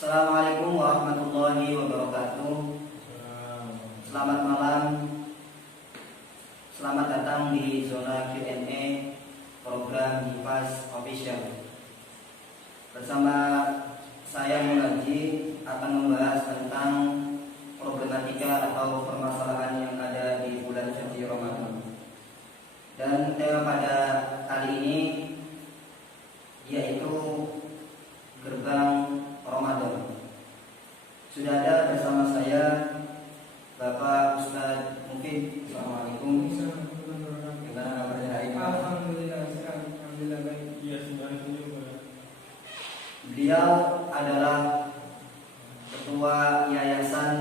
Assalamualaikum warahmatullahi wabarakatuh. Selamat malam. Selamat datang di zona Q&A program Hifaz Official. Bersama saya Mulaji akan membahas tentang problematika atau permasalahan yang ada di bulan suci Ramadan. Dan tema pada kali ini yaitu gerbang Ramadan. Sudah ada bersama saya Bapak Ustadz Mufid. Assalamualaikum. Gimana kabarnya hari ini? Alhamdulillah sehat. Alhamdulillah baik. Iya, juga. Beliau adalah Ketua Yayasan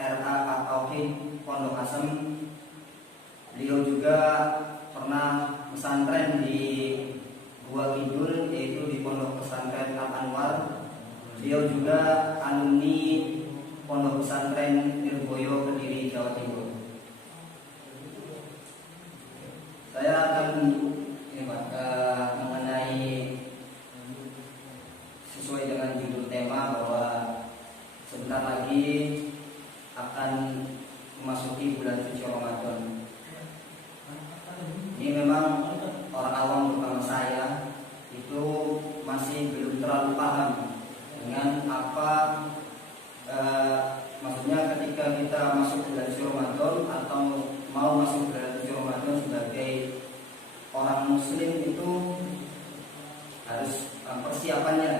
RA At-Tauhid Pondok Asem. Beliau juga pernah pesantren di Gua Kidul, yaitu di Pondok Pesantren Al-Anwar. Beliau juga alumni Pondok Pesantren Nirboyo Kediri, Jawa Timur. Saya akan mengenai sesuai dengan judul tema bahwa sebentar lagi akan memasuki bulan suci Ramadan. Ini memang orang awam terutama saya itu masih belum terlalu paham dengan apa maksudnya ketika kita masuk bulan suci Ramadan atau mau masuk bulan suci Ramadan sebagai orang muslim itu harus persiapannya.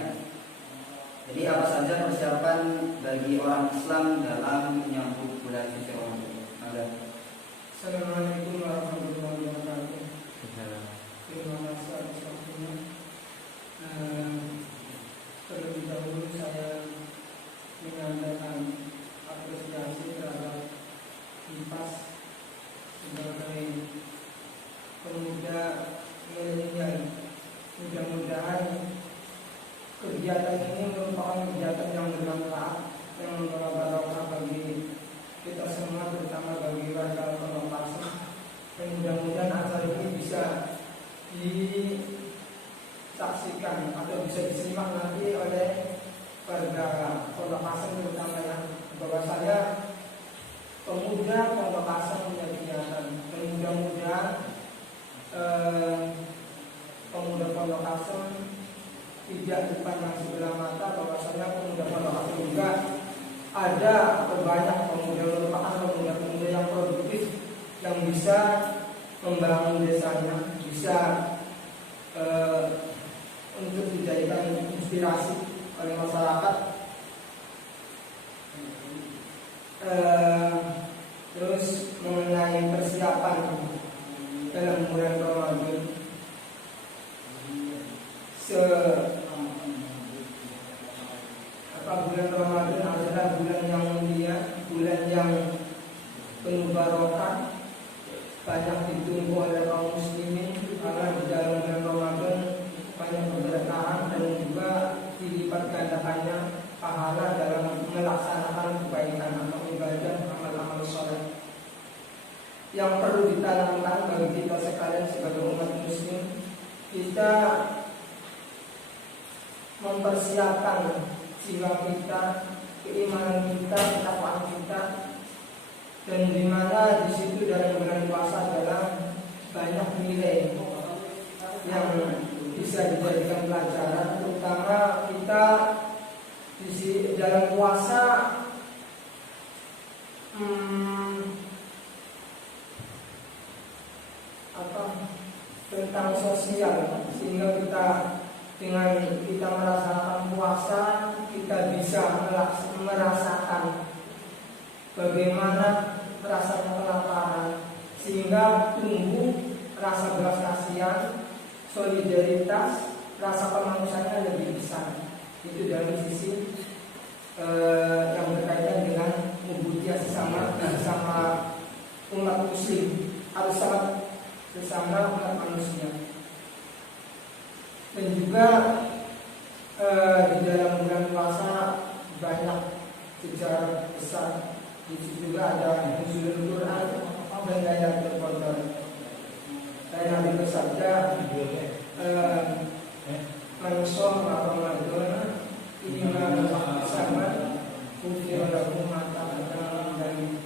Jadi apa saja persiapan bagi orang Islam dalam menyambut bulan suci Ramadan? Assalamualaikum warahmatullahi wabarakatuh. Terima kasih atas waktunya. Terlebih dahulu saya menyampaikan apresiasi terhadap Hifaz sebagai pemuda milenial. Mudah-mudahan kegiatan ini merupakan kegiatan yang bermanfaat, yang membawa barokah bagi kita semua, terutama bagi warga Pondok Asem. Dan mudah-mudahan acara ini bisa disaksikan atau bisa disimak nanti oleh warga Pondok Asem, terutama yang bahwa saya pemuda Pondok Asem punya kegiatan. Dan mudah-mudahan pemuda Pondok Asem tidak dipandang sebelah mata, bahwasanya pemuda Pondok Asem juga ada atau banyak pemuda merupakan pemuda-pemuda yang produktif, yang bisa membangun desanya, bisa untuk dijadikan inspirasi oleh masyarakat. Terus mengenai persiapan dalam bulan Ramadan, bulan Ramadan adalah bulan yang mulia, bulan yang penuh barokah, banyak ditunggu oleh kaum muslimin, karena di dalam bulan Ramadan banyak keberkahan dan juga dilipat gandakannya pahala dalam melaksanakan kebaikan atau ibadah amal-amal soleh. Yang perlu ditanamkan bagi kita sekalian sebagai umat muslim, kita mempersiapkan jiwa kita, keimanan kita, ketakwaan kita, dan di mana di situ dalam bulan puasa adalah banyak nilai yang bisa dijadikan pelajaran, terutama kita di dalam puasa tentang sosial, sehingga kita dengan kita merasakan puasa, kita bisa merasakan bagaimana rasanya kelaparan, sehingga tumbuh rasa belas kasihan, solidaritas, rasa kemanusiaan lebih besar. Itu dari sisi yang berkaitan dengan ubudiyah sesama umat muslim, harus sangat sesama umat manusia. Dan juga di dalam bulan puasa banyak sejarah besar. Di situ juga ada nuzulul Quran dan Lailatul Qadar. Saya Nabi bersabda, man shoma Ramadan imanan wa ghufira lahu ma taqaddama min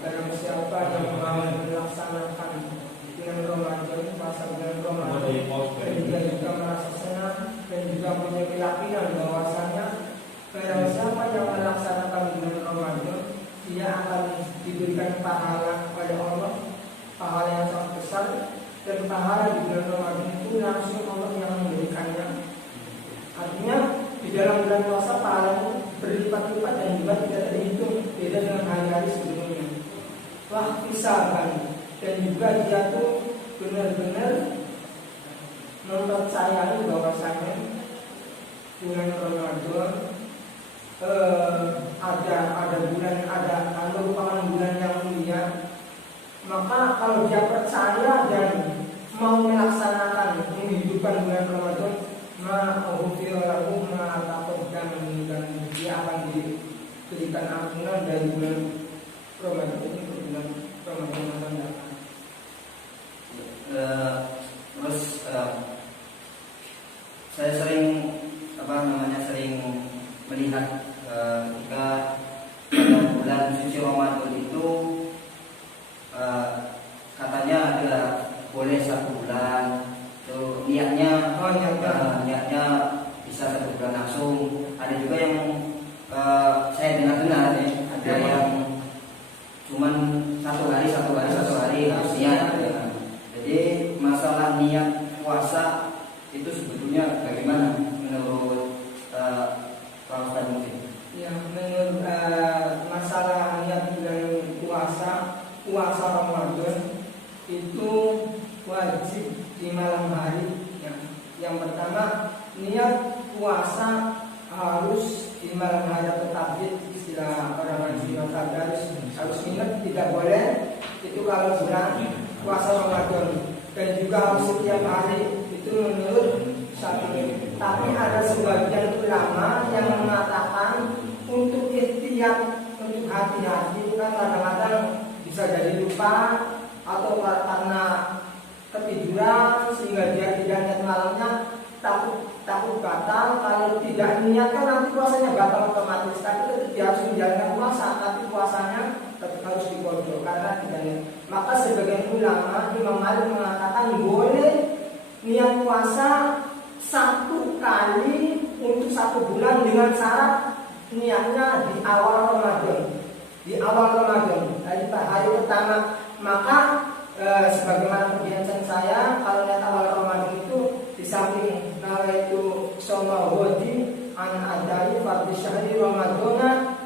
barang siapa yang mau melaksanakan bulan Ramadan, puasa bulan Ramadan, dan dia juga merasa senang dan juga punya keyakinan bahwasanya barang siapa yang melaksanakan bulan Ramadan, dia akan diberikan pahala oleh Allah, pahala yang sangat besar, dan pahala di bulan Ramadan itu langsung Allah yang memberikannya. Artinya di dalam bulan puasa pahalanya berlipat-lipat dan juga tidak terhitung, beda dengan hari-hari sebelumnya. Wah, pisahkan, dan juga dia tuh benar-benar mempercayai bahwasanya bulan Ramadan ada bulan, merupakan bulan yang mulia. Maka kalau dia percaya dan mau melaksanakan menghidupkan bulan Ramadan, ma'ghufiralahu ma taqaddama min dzambihi, dia akan diberikan ampunan dari bulan Ramadan ini ke bulan Ramadan yang akan datang. Terus saya sering sering melihat ketika bulan suci Ramadan itu katanya ada boleh 1 bulan, tuh niatnya niatnya bisa 1 bulan langsung. Ada juga yang saya dengar ya, ada yang cuman satu hari harus niat. Jadi masalah niat puasa itu sebetulnya bagaimana menurut Pak Ustaz mungkin? Ya, menurut masalah niat bulan puasa Ramadan itu wajib di malam hari. Ya. Yang pertama, niat puasa harus di malam hari atau tabiat, istilah orang Jawa harus ingat, tidak boleh itu kalau bulan puasa Ramadan, dan juga harus setiap hari itu menurut Syafi'i. Tapi ada sebagian ulama yang mengatakan untuk ikhtiar, untuk hati-hati, kan kadang-kadang bisa jadi lupa atau karena ketiduran sehingga dia tidak niat malamnya, takut batal. Kalau tidak niatkan nanti puasanya batal otomatis. Tapi dia harus menjalankan puasa, tapi puasanya tetap harus dikodok karena tidak niat. Maka sebagian ulama, Imam Malik mengatakan boleh niat puasa 1 kali untuk 1 bulan dengan syarat niatnya di awal Ramadan. Di awal Ramadan, tadi hari pertama. Maka sebagaimana penjelasan saya, kalau niat awal Ramadan itu di samping nawaitu soma wadi an adai fardhi syahri Ramadana,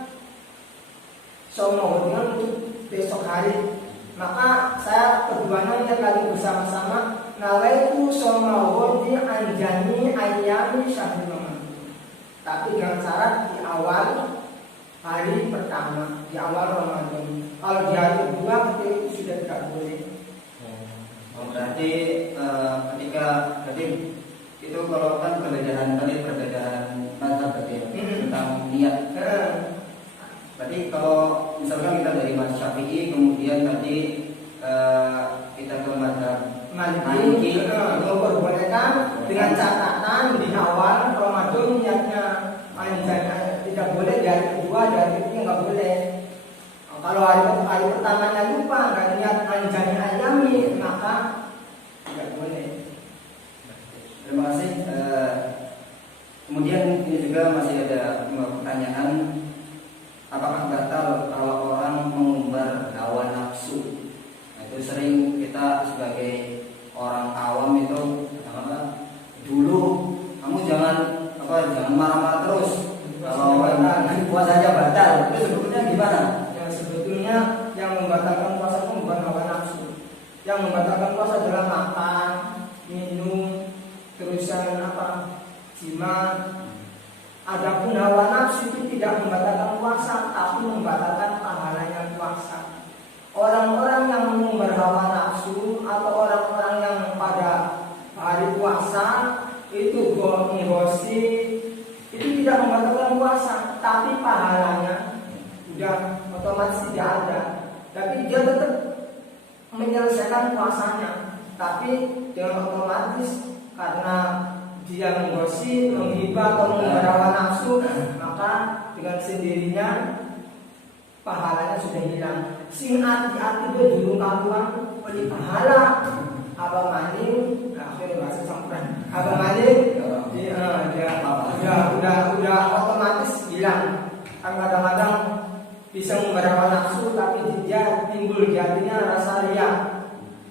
soma wadi untuk besok hari. Maka saya keduanya niat lagi bersama-sama, nawaitu soma wadi an jami ayyami syahri Ramadan, tapi dengan syarat di awal hari pertama, di awal Ramadan. Kalau di hari kedua itu sudah tidak boleh. Berarti berarti itu kalau kan perbedaan mazhab berarti tentang niat. Berarti kalau misalkan kita dari mazhab Syafi'i kemudian tadi kita ke mazhab Maliki, memperbolehkan dengan catatan di awal Ramadan niatnya tidak boleh, di hari kedua, di hari ketiga nggak boleh. Kalau hari pertamanya lupa nggak niat anjani ayami, maka tidak boleh. Terima kasih. Kemudian ini juga masih ada 2 pertanyaan. Apakah batal kalau orang mengumbar hawa nafsu? Nah, itu sering kita sebagai orang awam itu katakanlah dulu kamu jangan marah-marah terus. Kalau puasanya batal, itu sebetulnya gimana? Ya, sebetulnya yang membatalkan puasa itu bukan hawa nafsu. Yang membatalkan puasa adalah makan, minum, terusan jima. Adapun hawa nafsu itu tidak membatalkan puasa, tapi membatalkan pahalanya puasa. Orang-orang yang mengumbar hawa nafsu atau orang-orang yang pada hari puasa itu gosip, itu tidak membatalkan puasa, tapi pahalanya sudah otomatis tidak ada. Tapi dia tetap menyelesaikan puasanya, tapi dengan otomatis karena dia menggosip, menghibah atau mengumbar hawa nafsu, maka maka dengan sendirinya pahalanya sudah hilang. Sing ati-ati itu durung kaluan oleh pahala apa maning, akhirnya bahasa samperan apa maning, udah otomatis hilang. Kan kadang-kadang bisa membawa nafsu, tapi dia timbul di hatinya rasa riya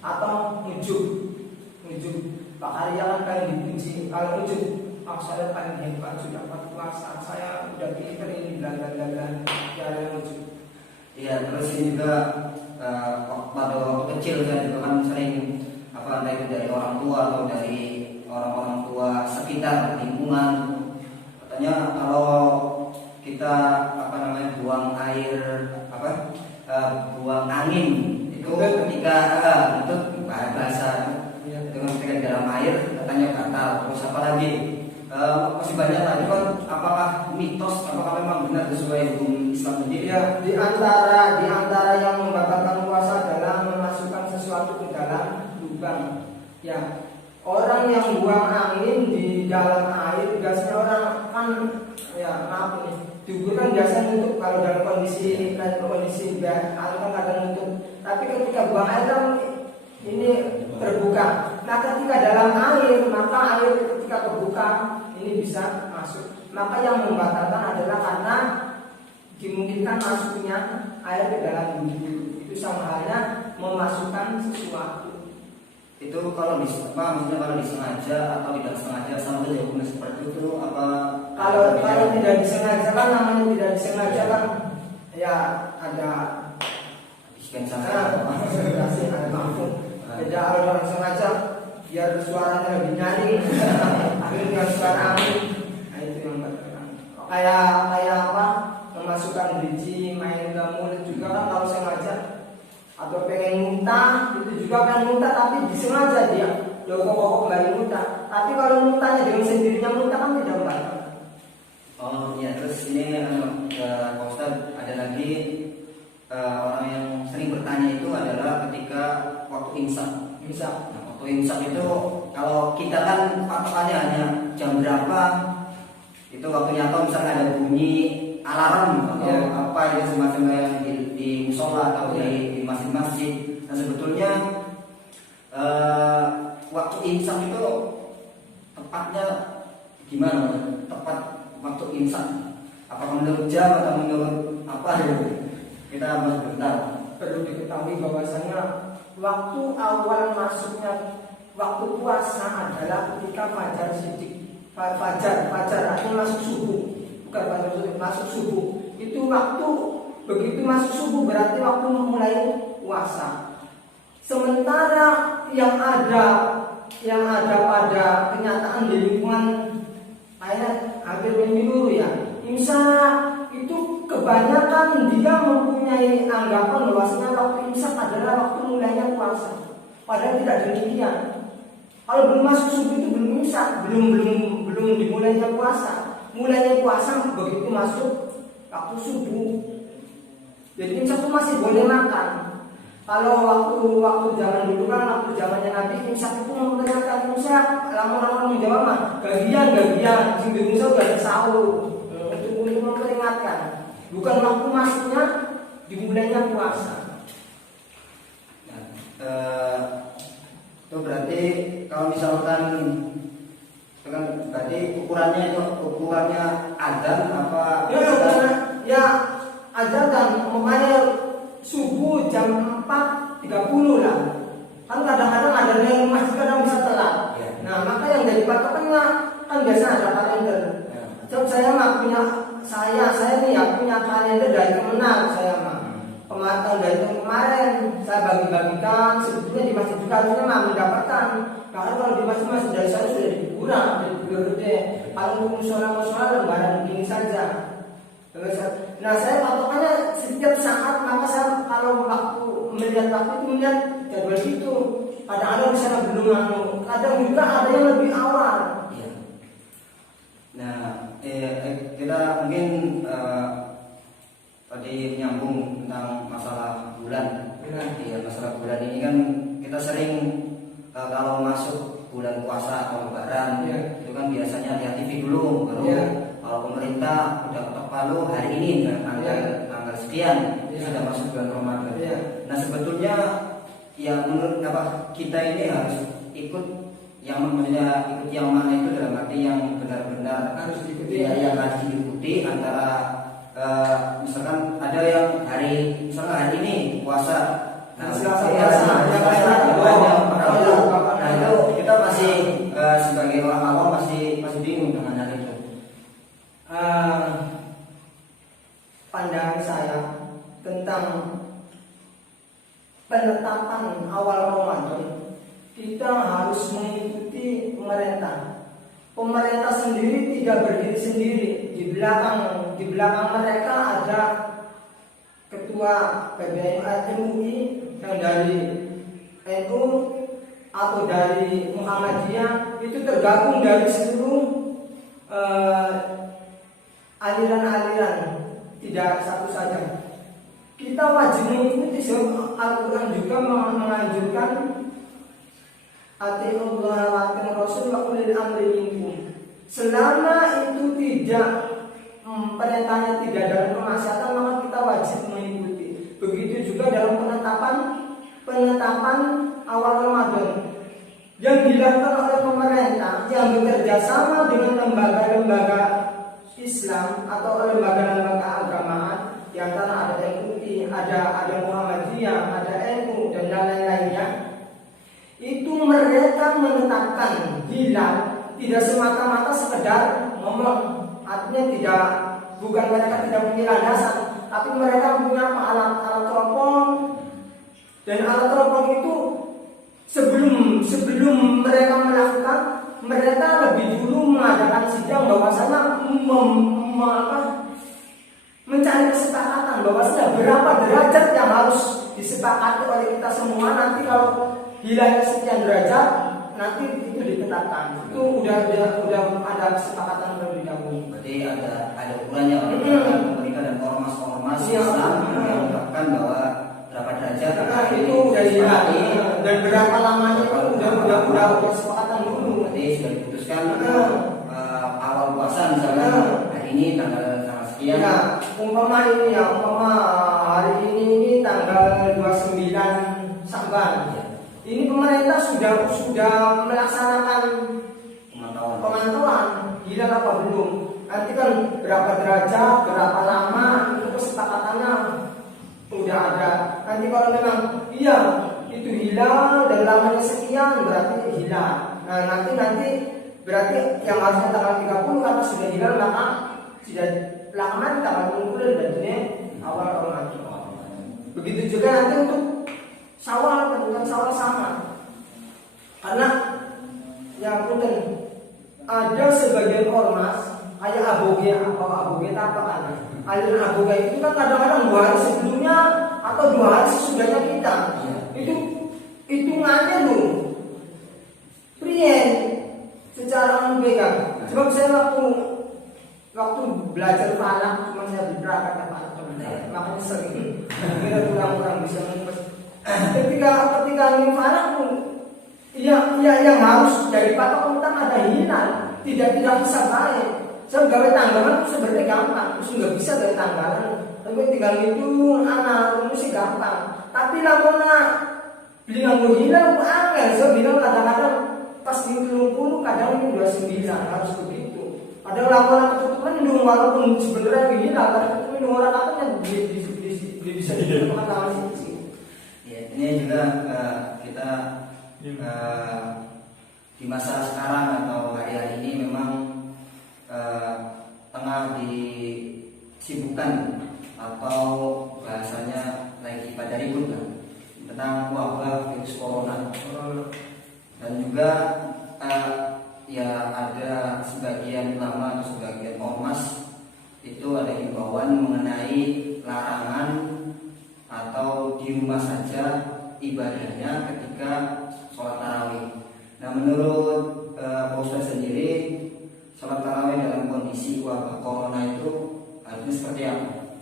atau ujub. Pak Arya kan paling dipuji. Kalau ujub, saya paling hebat, sudah dapat puasa, saya udah pinter ini bla-bla-bla. Jangan ujub. Iya, terus ini juga pada waktu kecil saya juga kan sering baik dari orang tua atau dari orang-orang tua sekitar lingkungan, katanya kalau kita buang air buang angin itu ketika itu bahasa dengan ketika di dalam air katanya batal. Terus apa lagi masih banyak lagi kan, apakah mitos, apakah memang benar sesuai hukum Islam sendiri? Ya, di antara yang membatalkan puasa adalah memasukkan sesuatu ke dalam lubang. Ya, orang yang buang angin di dalam air biasanya orang kan diukur kan biasanya untuk kalau dalam kondisi kan kadang untuk, tapi ketika buang air kan ini terbuka. Nah, ketika dalam air maka air ketika terbuka ini bisa masuk. Maka yang membatalkan adalah karena dimungkinkan masuknya air ke dalam bumbu. Itu sama halnya memasukkan sesuatu. Itu kalau maksudnya kalau disengaja atau tidak sengaja sama saja hukumnya seperti itu apa? Kalau tidak disengaja kan namanya tidak disengaja kan ya ada ada mafhum. Tidak ada orang sengaja biar suaranya lebih nyaring akhirnya suara angin. Nah, itu yang berkaitan. Kayak apa? Memasukkan biji main ke mulut juga kan kalau sengaja, atau pengen muntah itu juga kan muntah tapi disengaja dia kok kembali muntah. Tapi kalau muntahnya dengan sendirinya muntah kan tidak baik. Oh iya, terus ini Pak Ustadz ada lagi orang yang sering bertanya itu adalah ketika waktu imsak. Nah, waktu imsak itu kalau kita kan patokannya hanya jam berapa itu waktunya, atau misalnya ada bunyi alarm atau apa itu semacam yang di musola atau di masjid-masjid. Nah, sebetulnya waktu imsak itu tepatnya gimana? Tepat waktu imsak apakah menurut jam atau menurut apa? Kita harus bertahu. Perlu diketahui bahwasanya waktu awal masuknya waktu puasa adalah ketika fajar sidik. Fajar artinya masuk subuh, bukan fajar sidik, masuk subuh. Itu waktu begitu masuk subuh berarti waktu memulai puasa. Sementara yang ada pada kenyataan di lingkungan hampir menyeluruh ya, imsak itu kebanyakan dia mempunyai anggapan bahwasanya waktu imsak adalah waktu mulainya puasa. Padahal tidak demikian. Kalau belum masuk subuh itu belum imsak, belum dimulainya puasa. Mulainya puasa begitu masuk waktu subuh. Jadi imsak itu masih boleh makan. Kalau waktu zaman dulu kan, waktu zamannya Nabi, imsak itu memperlihatkan imsak, lama-lama menjawab mah gagian, sing imsak udah sahur. Untuk memperingatkan, bukan waktu masuknya dimulainya puasa. Itu berarti kalau misalkan berarti ukurannya azan apa? Ya azan kan umpamanya subuh jam 4.30 lah. Kan kadang-kadang ada yang masih kadang bisa telat. Ya. Nah, maka yang dari patokannya kan biasa ada kalender. Coba saya nih ya punya kalender dari Kemenang saya mah. Dari kemarin saya bagi-bagikan, sebetulnya di masjid juga harusnya mendapatkan. Karena kalau di masjid dari saya sudah dikurang, dari gede. Kalau untuk musola lembaran begini saja. Nah, saya patokannya setiap saat, maka saya kalau waktu melihat jadwal itu. Kadang-kadang di sana belum kadang juga ada yang lebih awal. Iya. Nah, kita mungkin tadi nyambung tentang masalah bulan. Iya, masalah bulan ini kan kita sering kalau masuk bulan puasa atau lebaran itu kan biasanya lihat TV dulu, baru kalau Kalau pemerintah udah ketok palu hari ini tanggal sekian sudah masuk bulan Ramadan. Nah sebetulnya ya menurut kita ini harus ikut yang ikut yang mana itu dalam arti yang benar-benar harus diikuti yang harus diikuti antara misalkan ada yang misalkan hari ini puasa. Nah, itu kita masih sebagai orang awam masih bingung dengan hal itu. Pandangan saya tentang penetapan awal Ramadan, kita harus mengikuti pemerintah. Pemerintah sendiri tidak berdiri sendiri. Di belakang mereka ada ketua PBNU MUI yang dari NU atau dari Muhammadiyah, itu tergabung dari seluruh aliran-aliran, tidak satu saja. Kita wajib mengikuti sebab Al-Quran juga menganjurkan atiullah wa atiur rasul wa ulil amri minkum. Selama itu tidak perintahnya tidak dalam kemaksiatan, maka kita wajib mengikuti. Begitu juga dalam penetapan awal Ramadan yang dilakukan oleh pemerintah yang bekerja sama dengan lembaga-lembaga Islam atau lembaga-lembaga agamaan, di antara ada MUI, ada Muhammadiyah, ada NU dan lain-lainnya. Itu mereka menetapkan hilal tidak semata-mata sekedar ngomong, artinya bukan mereka tidak punya landasan, tapi mereka punya alat teropong, dan alat teropong itu sebelum mereka melakukan, mereka lebih dulu mengadakan sidang bahwasanya mencari kesepakatan bahwasanya berapa derajat yang harus disepakati oleh kita semua. Nanti kalau hilalnya sekian derajat, nanti itu ditetapkan. Itu udah ada kesepakatan terlebih dahulu. Berarti ada ukurannya pemerintah dan ormas Islam yang menetapkan bahwa berapa derajat itu udah dihilali, dan berapa lamanya itu udah kesepakatan dulu. Berarti sudah diputuskan awal puasa misalnya hari ini tanggal sekian. Ya, umpama hari ini tanggal 29 Sya'ban. Ini pemerintah sudah melaksanakan pemantauan hilal apa belum. Nanti kan berapa derajat, berapa lama, itu kesepakatannya udah ada. Nanti kalau memang iya itu hilal dan lamanya sekian, berarti hilal. Nah nanti berarti yang harusnya tanggal 30 karena sudah hilal, maka sudah pelaksanaan tanggal 20 dan ini awal Ramadan. Begitu juga nanti untuk Syawal, kemudian Syawal sama. Karena yang penting ada sebagian ormas kayak aboge apa kan? Aliran aboge itu kan kadang-kadang 2 hari sebelumnya atau 2 hari sesudahnya kita. Itu hitungannya loh. Prien secara mempegang. Sebab saya waktu belajar falak, cuma saya berangkat ke falak, makanya sering kira kurang bisa mengupas. Ketika ini falak pun, yang harus dari patok utang ada hilal, tidak bisa baik. Saya gawe tanggalan itu sebenarnya gampang, terus nggak bisa gawe tanggalan. Tapi tinggal itu rumusnya gampang. Tapi lamunnya beli nganggo hilal angel, saya bilang kadang-kadang pas di 30 kadang ini 29 harus begitu. Padahal laporan ketutupan indung walaupun sebenarnya hilal, tapi indung orang katanya bisa ditemukan sama sih. Ya, ini juga kita di masa sekarang atau hari-hari ini memang tengah disibukkan atau bahasanya lagi pada ribut tentang wabah virus corona. Dan juga ya ada sebagian ulama atau sebagian ormas itu ada himbauan mengenai larangan atau di rumah saja ibadahnya ketika sholat tarawih. Nah menurut Pak Ustaz sendiri, sholat tarawih dalam kondisi wabah corona itu harusnya seperti apa?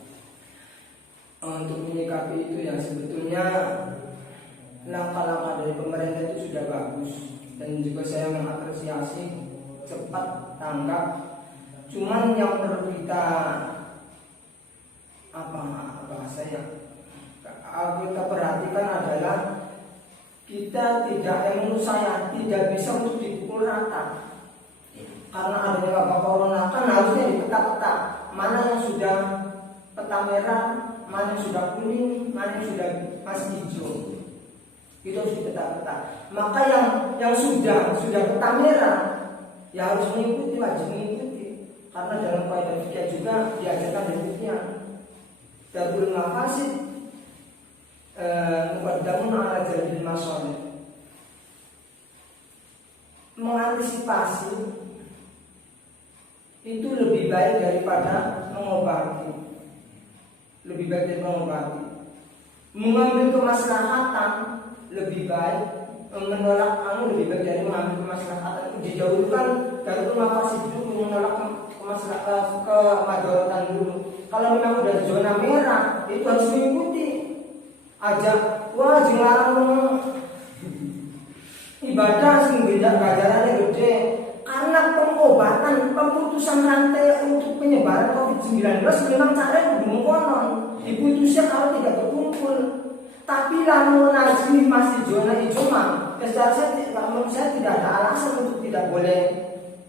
Untuk menyikapi itu ya sebetulnya langkah-langkah dari pemerintah itu sudah bagus, dan juga saya mengapresiasi cepat tanggap Cuman yang perlu kita kita perhatikan adalah kita menurut saya tidak bisa untuk dipukul rata. Karena adanya wabah corona kan harusnya dipeta-peta mana yang sudah peta merah, mana yang sudah kuning, mana yang sudah masih hijau. Itu harus dipeta-peta. Maka yang sudah peta merah ya harus mengikuti, wajib mengikuti. Karena dalam kaidah fikih juga diajarkan berikutnya Darul mafasid muqaddamun ala jalbil masalih. Mengantisipasi itu lebih baik daripada mengobati. Lebih baik dari mengobati. Mengambil kemaslahatan lebih baik, menolak lebih baik dari mengambil kemaslahatan. Didahulukan Darul mafasid dulu, menolak kemadharatan dulu. Kalau memang udah zona merah, itu harus mengikuti. Jenglarang ibadah sing beda gajarannya gede. Karena pengobatan, pemutusan rantai untuk penyebaran COVID-19 memang caranya belum konon. Diputusnya kalau tidak berkumpul. Tapi lamun nazmi masih zona hijau mah, menurut saya tidak ada alasan untuk tidak boleh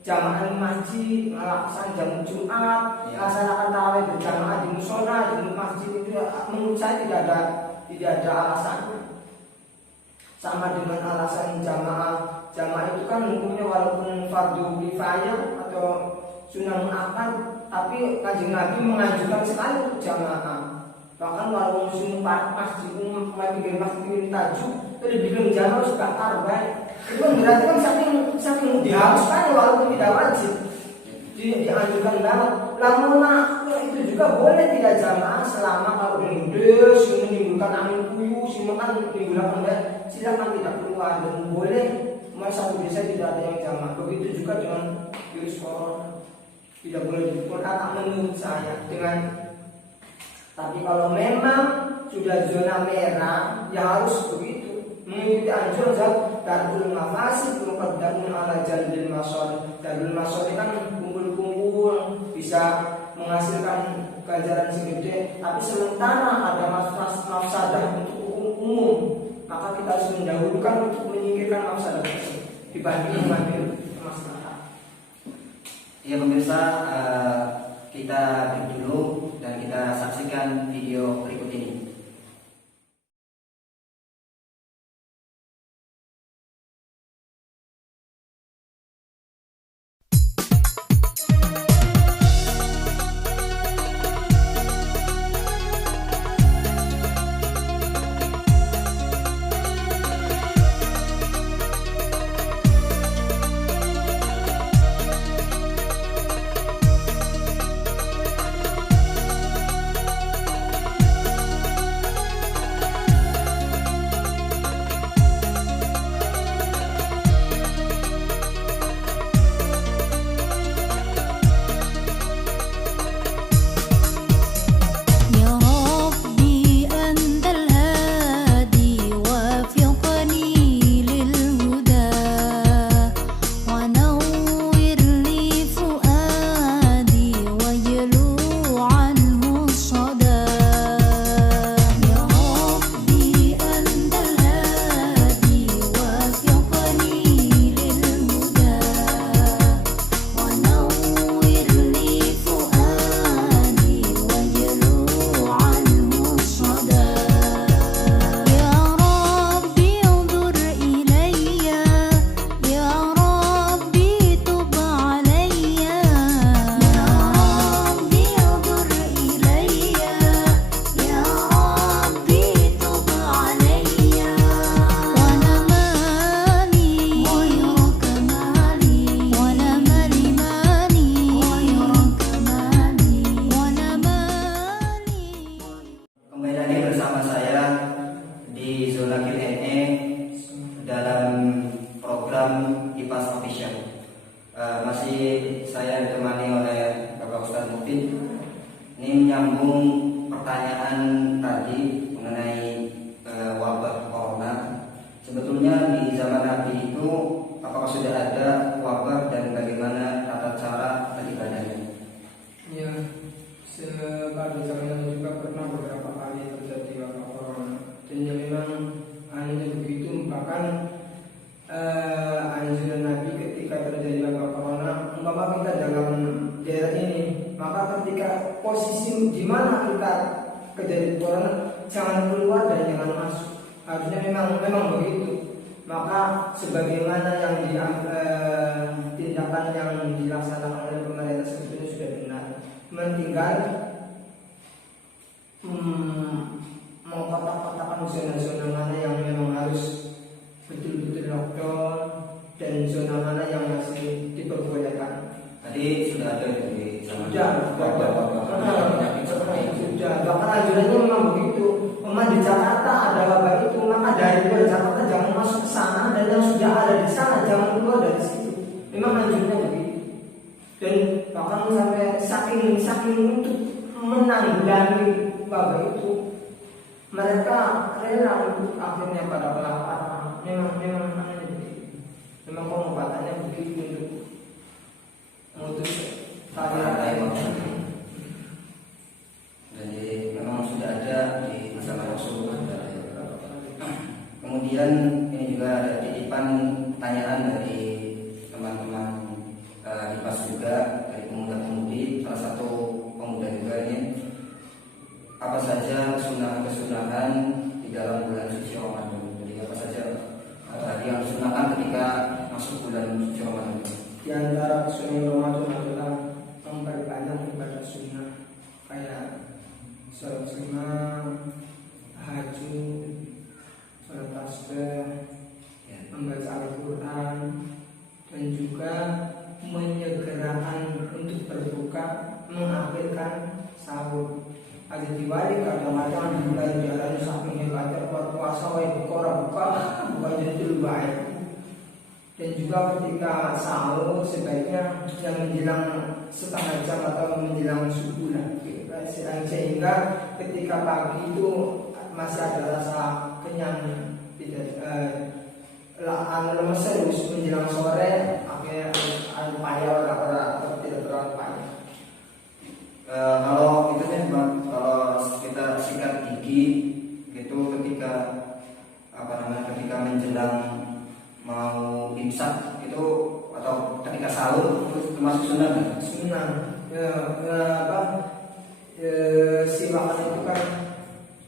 jamaah di masjid, melaksanakan jam Jumat, melaksanakan tarawih berjamaah di musola, di masjid itu menurut saya tidak ada alasannya. Sama dengan alasan jamaah itu kan hukumnya walaupun fardu kifayah atau sunnah muakkad, tapi Kanjeng Nabi menganjurkan sekali untuk jamaah. Bahkan walaupun sunnah masjid masjid tajuk, lebih bilang jamaah suka karban. Itu berarti kan saking diharuskan walaupun tidak wajib, dianjurkan banget. Lamun itu juga boleh tidak jamaah selama kalau dendes menimbulkan angin puyuh, menimbulkan silakan tidak keluar dan boleh. Satu desa tidak ada yang jamaah. Begitu juga dengan virus corona, tidak boleh dipukul rata menurut saya. Tapi kalau memang sudah zona merah, ya harus begitu. Mengikuti anjuran Darul mafasid muqaddamun ala jalbil masalih. Darul masalih kan kumpul-kumpul bisa menghasilkan ganjaran segede, tapi sementara ada mafsadah untuk umum, maka kita harus mendahulukan untuk menyingkirkan mafsadah dibanding mengambil maslahat. Ya pemirsa, kita break dulu dan kita saksikan video berikut ini. keluar dan jangan masuk. Harusnya memang begitu. Maka sebagaimana yang tindakan yang dilaksanakan oleh pemerintah sebetulnya sudah benar. Tinggal mengkotak-kotakan zona-zona mana yang memang harus betul-betul lockdown dan zona mana yang masih diperbolehkan. Tadi sudah ada di zaman Sudah. Bahkan anjurannya memang begitu. Memang di Jakarta ada wabah itu, maka dari luar Jakarta jangan masuk ke sana, dan yang sudah ada di sana jangan keluar dari situ. Memang anjurannya begitu. Dan bahkan sampai saking untuk menanggulangi wabah itu, mereka rela untuk akhirnya pada kelaparan. Memang begitu. Memang pengobatannya begitu untuk memutus rantai. Jadi memang sudah ada di zaman Rasulullah. Kemudian ini juga ada titipan pertanyaan dari teman-teman di PAS juga, dari pemuda-pemudi. Salah satu pemuda juga ini, apa saja kesunahan di dalam bulan suci Ramadan? Jadi apa saja yang disunahkan ketika masuk bulan suci Ramadan? Di antara kesunahan Ramadan adalah memperbanyak ibadah sunnah kayak salat sunnah, hajj, salat tasbih, membaca Al-Quran, dan juga menyegerakan untuk berbuka, mengakhirkan sahur. Ada diwali kadang-kadang di bulan jalan saking hebatnya buat puasa buka jadi baik. Dan juga ketika sahur sebaiknya yang menjelang setengah jam atau menjelang subuh lah, sehingga ketika pagi itu masih ada rasa kenyang, tidak lemes terus. Menjelang sore akhirnya payah orang tidak terlalu payah. Kalau itu kan kalau kita sikat gigi itu ketika ketika menjelang mau imsak itu atau ketika sahur itu termasuk sunnah kan? Sunnah. Siwakan itu kan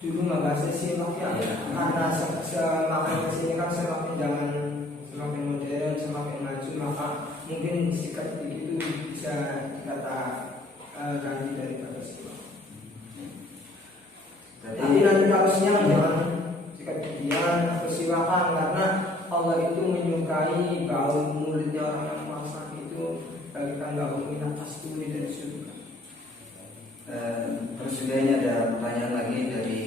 dulu nggak bahasa siwaknya, karena semakin kesini kan semakin modern, semakin maju, maka mungkin sikat gigi itu bisa kata ganti daripada siwak. Tapi nanti kalau siang jangan sikat gigian atau siwakan, karena Allah itu menyukai bau mulutnya orang yang puasa itu bagikan bau minat asturi dari surga. Terus juga ini ada pertanyaan lagi dari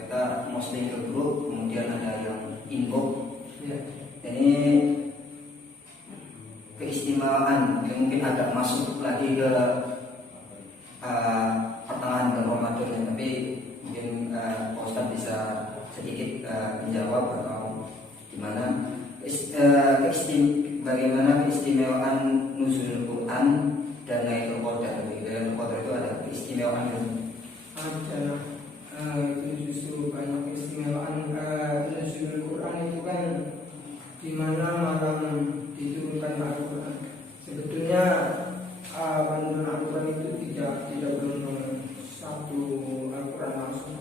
kita posting ke grup, kemudian ada yang inbox. Ya. Ini keistimewaan yang mungkin agak masuk lagi ke pertengahan bulan Ramadan, tapi mungkin Pak Ustadz bisa sedikit menjawab atau gimana bagaimana keistimewaan nuzul Quran dan Lailatul Qadar. Lailatul Qadar itu ada keistimewaan itu justru banyak keistimewaan. Nuzul Quran itu kan di mana malam diturunkan Al-Quran. Sebetulnya penurunan Al-Quran itu tidak belum satu Al-Quran langsung.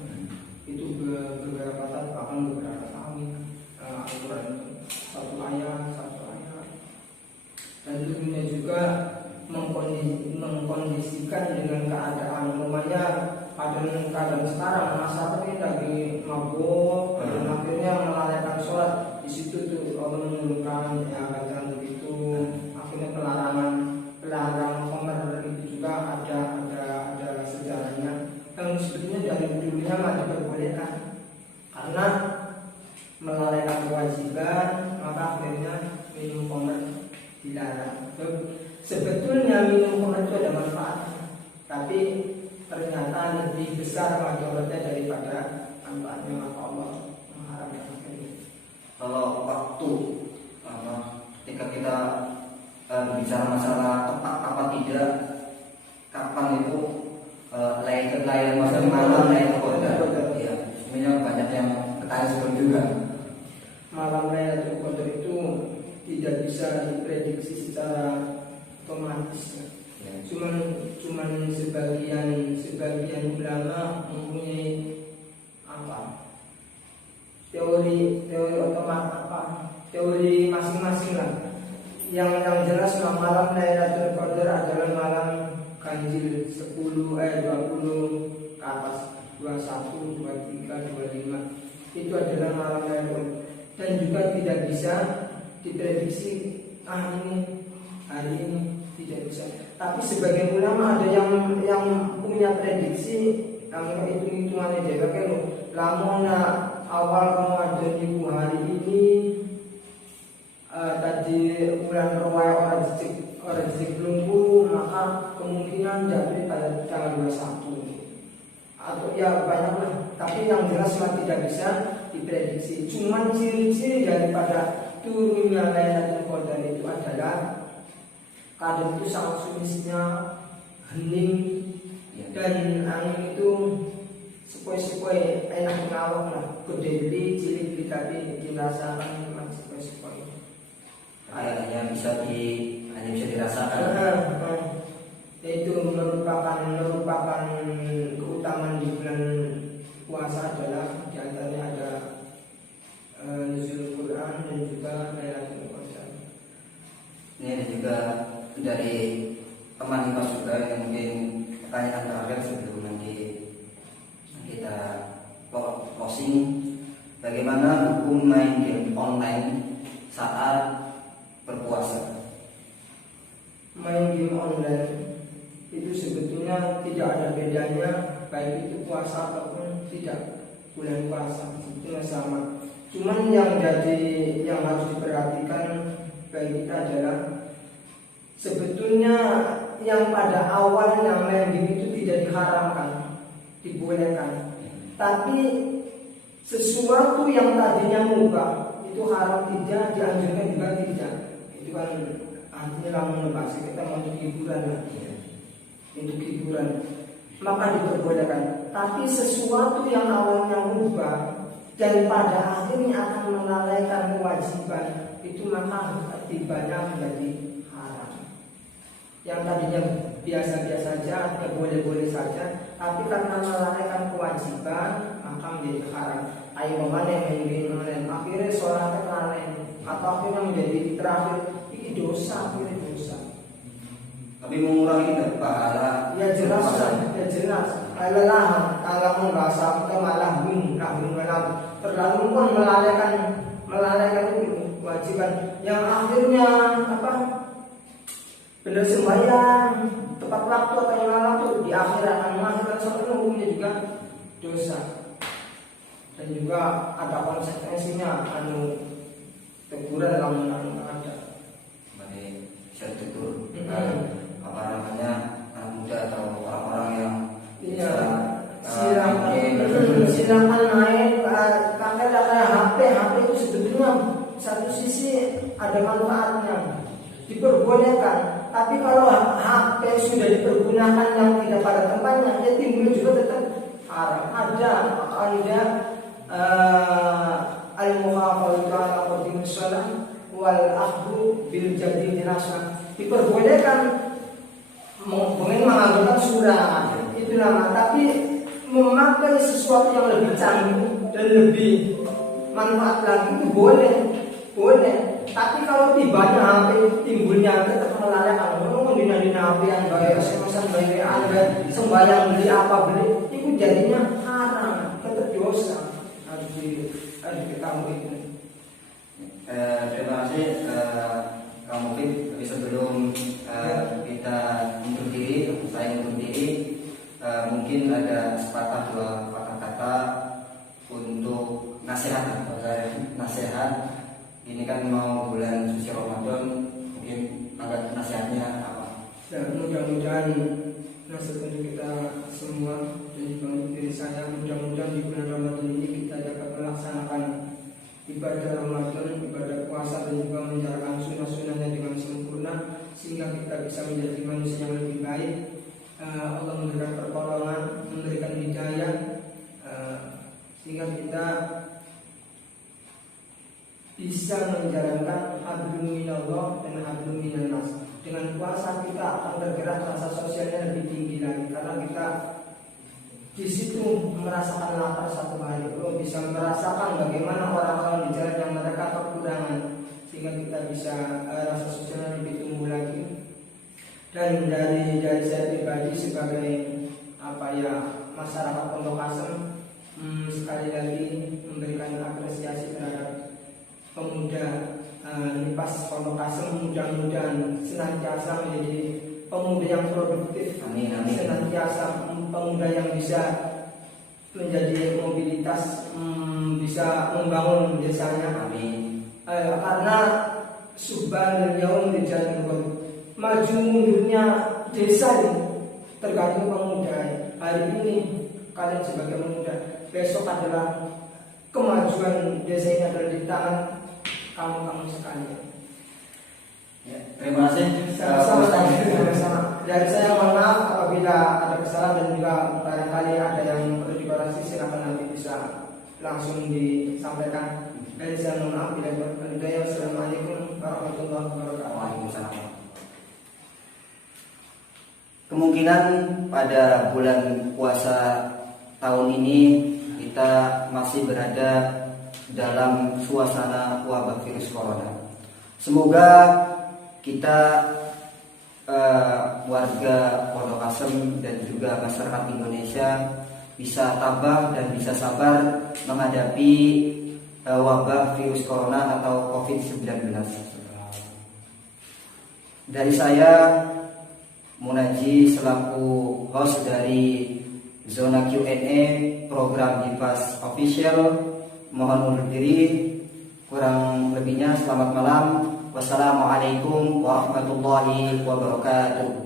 Itu beberapa tahun, bahkan beberapa tahun Al-Quran itu satu ayat. Dan tentunya juga mengkondisikan dengan keadaan umpamanya keadaan sekarang masyarakat ini lagi mabuk dan akhirnya melalaikan sholat. Di situ tuh Allah menurunkan bacaan begitu. Akhirnya pelarangan khamr itu juga ada sejarahnya. Yang sebetulnya dari dulunya nggak diperbolehkan karena melalaikan kewajiban, maka akhirnya minum khamr dilarang. Sebetulnya minum khamr itu ada manfaatnya, tapi ternyata lebih besar manfaatnya daripada manfaatnya, maka Allah mengharamkan ini. Kalau waktu ketika kita bicara masalah tepat apa tidak, kapan itu lain masalah malam Lailatul Qadar. Ya, sebenarnya banyak yang bertanya seperti juga. Malam Lailatul Qadar itu tidak bisa diprediksi secara otomatis. Ya. Cuman sebagian ulama mempunyai teori teori masing-masing lah. Yang jelas malam Lailatul Qadar adalah malam ganjil 20 ke atas, 21, 23, 25. Itu adalah malam Lailatul, dan juga tidak bisa diprediksi hari ini tidak bisa. Tapi sebagian ulama ada yang punya prediksi, yang hitung-hitungannya dia pakai lo. Lamun awal Ramadan itu hari ini tadi bulan Ramadan orang jejak belum puluh, maka kemungkinan jatuh pada tanggal 21 atau ya banyak lah. Tapi yang jelas tidak bisa diprediksi. Cuman ciri-ciri daripada turunnya Lailatul Qadar itu adalah kadang itu sangat sumisnya, hening, dan angin itu sepoi-sepoi enak ngawak lah. Gede beli, cilik beli, tapi dirasakan memang sepoi-sepoi. Hanya bisa dirasakan. Itu merupakan keutamaan di bulan puasa adalah diantaranya ada nuzul Quran dan juga Lailatul Qadar. Ini ada juga dari teman kita juga yang mungkin pertanyaan terakhir sebelum nanti kita closing. Bagaimana hukum main game online saat berpuasa? Main game online itu sebetulnya tidak ada bedanya, baik itu puasa ataupun tidak bulan puasa, sebetulnya sama. Cuman yang harus diperhatikan bagi kita adalah sebetulnya yang pada awalnya main game itu tidak diharamkan, dibolehkan. Tapi sesuatu yang tadinya mubah itu haram, tidak dianjurkan juga tidak. Itu kan artinya lamun bahasa kita mau untuk hiburan lah, untuk hiburan, maka diperbolehkan. Tapi sesuatu yang awalnya mubah dan pada akhirnya akan melalaikan kewajiban, itu maka tibanya menjadi haram. Yang tadinya biasa-biasa saja, ya boleh-boleh saja, tapi karena melalaikan kewajiban maka menjadi haram. Ayo mana yang menginginkan akhirnya sholatnya lalai, atau akhirnya menjadi terakhir ini dosa, akhirnya dosa. Tapi mengurangi pahala. Ya jelas. Lelah, kalau membahasa kita malah terlalu pun melalaikan itu kewajiban. Yang akhirnya benar sembahyang tepat waktu atau yang waktu di akhirat akan mengakhirkan sholat, hukumnya juga dosa. Dan juga ada konsekuensinya, teguran lamun ada. Sebagai bisa tegur anak muda atau orang-orang yang silakan main pakai HP itu sebetulnya satu sisi ada manfaatnya, diperbolehkan. Tapi kalau HP sudah dipergunakan yang tidak pada tempatnya, ya timbul juga tetap haram. Ada al-muhafazatu ala qadimi shalah wal akhdhu bil jadid dirasa. Diperbolehkan mungkin mengajukan surat itu nama, tapi memakai sesuatu yang lebih canggih dan lebih manfaat lagi itu boleh. Tapi kalau tibanya HP timbulnya tetap melalaikan, dina HP yang bayar SMS-an bayar sembahyang beli apa beli, itu jadinya haram, tetap dosa. Harus diketahui itu. Terima kasih Kang Mufid. Tapi sebelum kita undur diri, saya undur diri, mungkin ada sepatah dua patah kata untuk nasihat. Ini kan mau bulan suci Ramadan, mungkin agak nasihatnya apa? Dan mudah-mudahan nasihat untuk kita semua dan juga untuk diri saya, mudah-mudahan di bulan Ramadan ini kita dapat melaksanakan ibadah Ramadan, ibadah puasa, dan juga menjalankan sunnah-sunnahnya dengan sempurna, sehingga kita bisa menjadi manusia yang lebih baik. Allah memberikan pertolongan, memberikan hidayah, sehingga kita bisa menjalankan hablum minallah dan hablum minannas. Dengan puasa kita akan bergerak, rasa sosialnya lebih tinggi lagi, karena kita di situ merasakan lapar satu hari. bisa merasakan bagaimana orang-orang di jalan yang mereka kekurangan, sehingga kita bisa rasa sosial lebih tumbuh lagi. Dan dari saya pribadi sebagai masyarakat Pondok Kasem, sekali lagi memberikan apresiasi terhadap pemuda MIPAS Pondok Kasem. Mudah-mudahan senantiasa menjadi pemuda yang produktif. Amin, amin. Senantiasa pemuda yang bisa menjadi mobilitas, bisa membangun desanya. Amin. Karena subhanal yaum dijadikan maju mundurnya desa ini tergantung pemuda. Hari ini kalian sebagai pemuda, besok adalah kemajuan desa ini adalah di tangan kamu sekalian. Ya, terima kasih. Sama-sama. Dari saya mohon maaf apabila ada kesalahan, dan juga barangkali ada yang perlu dikoreksi, silakan nanti bisa langsung disampaikan. Dari saya mohon maaf bila berkenan. Assalamualaikum warahmatullahi wabarakatuh. Waalaikumsalam. Kemungkinan pada bulan puasa tahun ini kita masih berada dalam suasana wabah virus corona. Semoga kita warga Pondok Kasem dan juga masyarakat Indonesia bisa tabah dan bisa sabar menghadapi wabah virus corona atau COVID-19. Dari saya, Munaji, selaku host dari Zona Q&A program MIPAS Official, mohon undur diri. Kurang lebihnya selamat malam. Wassalamualaikum warahmatullahi wabarakatuh.